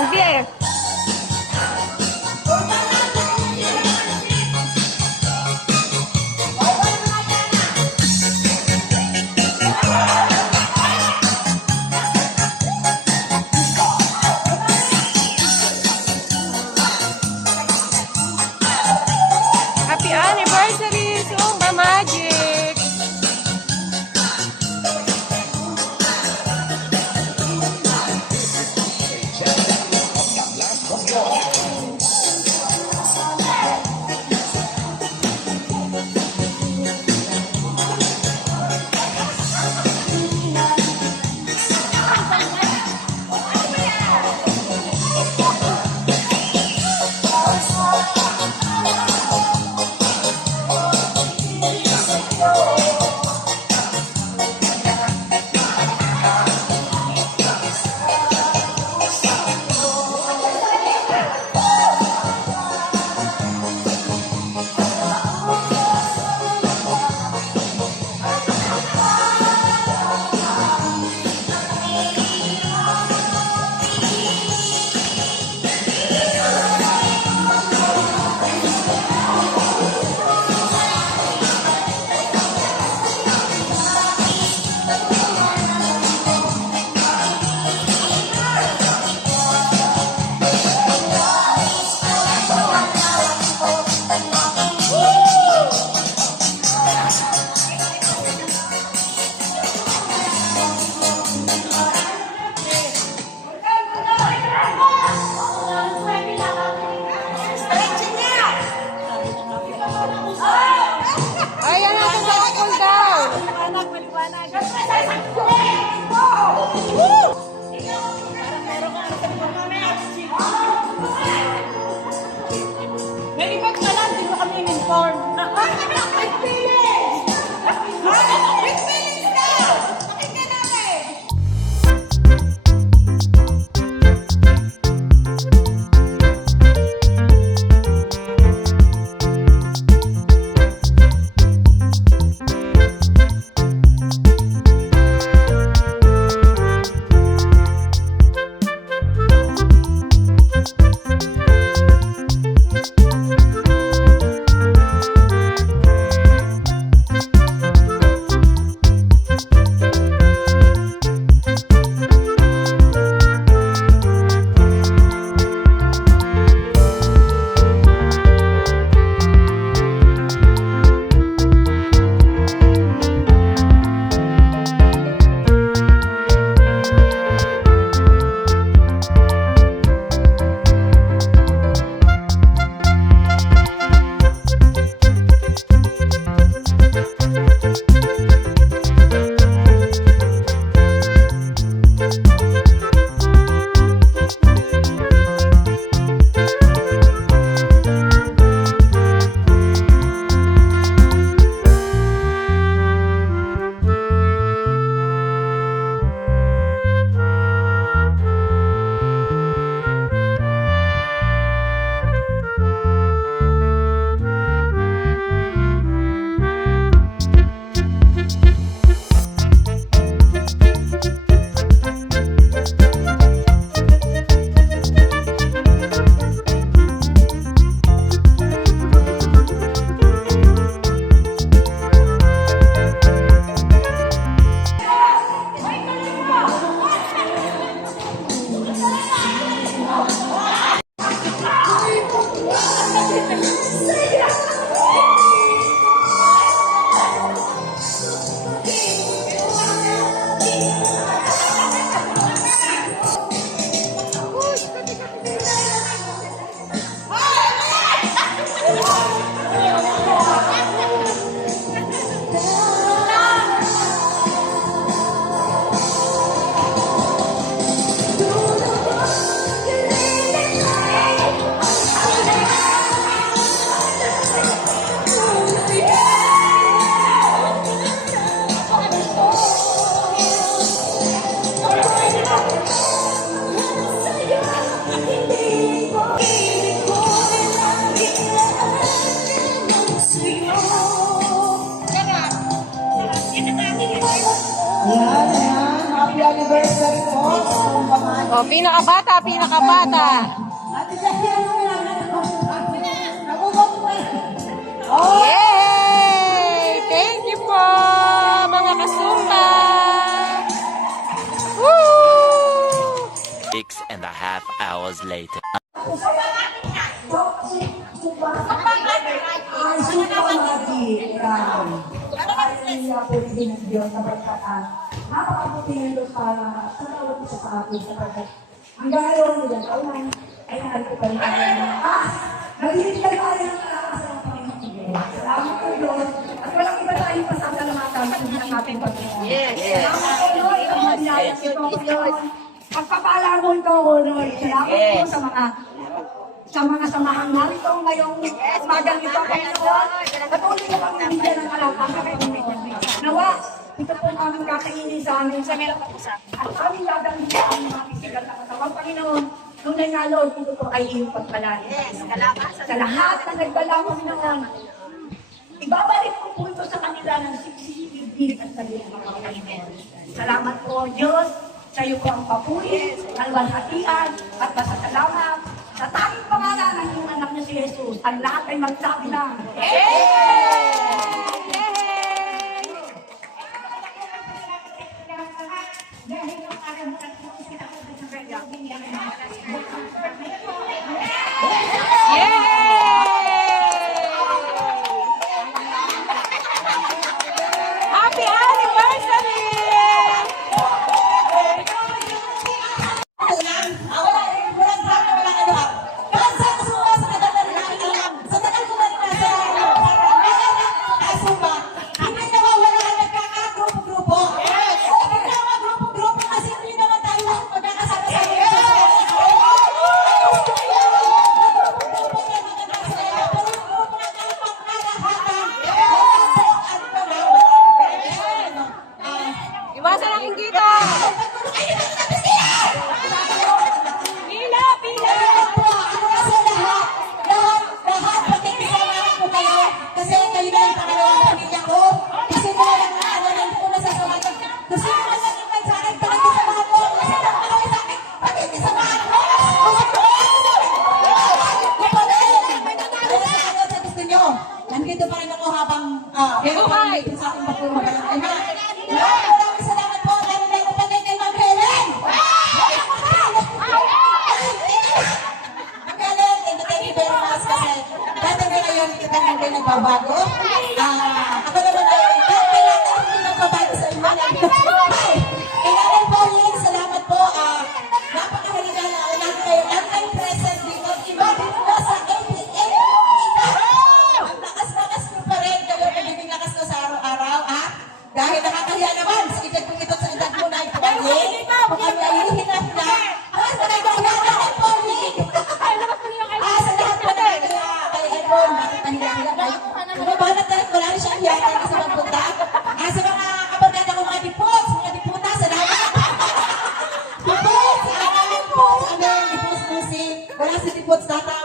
Hindi. Happy anniversary, Zumba Magic! Ayan na, successful daw. May iba't na lang, hindi mo kami in-inform. Oh, pinakabata, pinakabata. Yay! Thank you po, mga kasumba. Woo! 6.5 hours later. Napakabuti ng Diyos para sa bawat isa sa atin sapagkat hanggang ngayon, ilang taon lang, ay narito pa rin tayo na nagbibigay tayo ng alakas ng Panginoon Diyos. Salamat po Diyos. At walang iba tayong pasasalamatan kundi ang ating Panginoon. Salamat po Lord, ang manlayas ito Diyos. Pagpapala mo ito, Lord. Salamat po sa mga samahan narito ngayong umagang ito, Panginoon. Patuloy na kami bigyan ng alakas sa Panginoon. Nawa, ito po ang aming kakainin sa aming at aming dadalhin sa aming mga physical na katawan, Panginoon. Nung nga, Lord, ito po ay iyong pagpalain. Sa lahat na nagdala, Panginoon, ibabalik ko po ito sa kanila ng siksik-ibig at sabihin mga Panginoon. Salamat po, Diyos. Sa iyo po ang papuri, kalwalhatian, at pasasalamat. Sa tanging pangalan ng iyong anak na si Jesus, ang lahat ay magsabi ng Happy anniversary! Iwasan ang kita! Pila! Pila! Lahat, pakikisamahan ko kayo kasi kayo na yung pangalawang pamilya ko. Kasi mo lang na ano, hindi ko nasasamahan. Kasi mo lang naman sa akin, pakikisamahan ko. Kasi naman sa akin, pakikisamahan ko. Ano sa gusto nyo? Nandito pa rin ako habang Buhay! sa aking pagpapagalan. Maraming salamat po. Lalo ko pa din kay Ma'am Helen. Ma'am Helen, thank you very much kasi dati ba ngayon kita hindi nagbabago. Ako naman ay kailangan hindi nagbabago sa inyo. Kailangan po yun. Salamat po. Napakahalaga na lagi kayo present dito. Iba din po sa APA. Ang lakas-lakas ko pa rin. Kayo nagiging lakas ko sa araw-araw. Dahil nakakahiya naman sa edad ko ito sa edad mo na ito. Mukhang naihinap na. Sa lahat po na kay Edron. Bakit nahila-hila kayo? Mabahanap na rin. Wala rin siya hiya kasi magpunta. Sa mga kabarkada ko mga dipots, mga diputa, salamat. Dipots, amin, dipots, music. Wala si dipots data.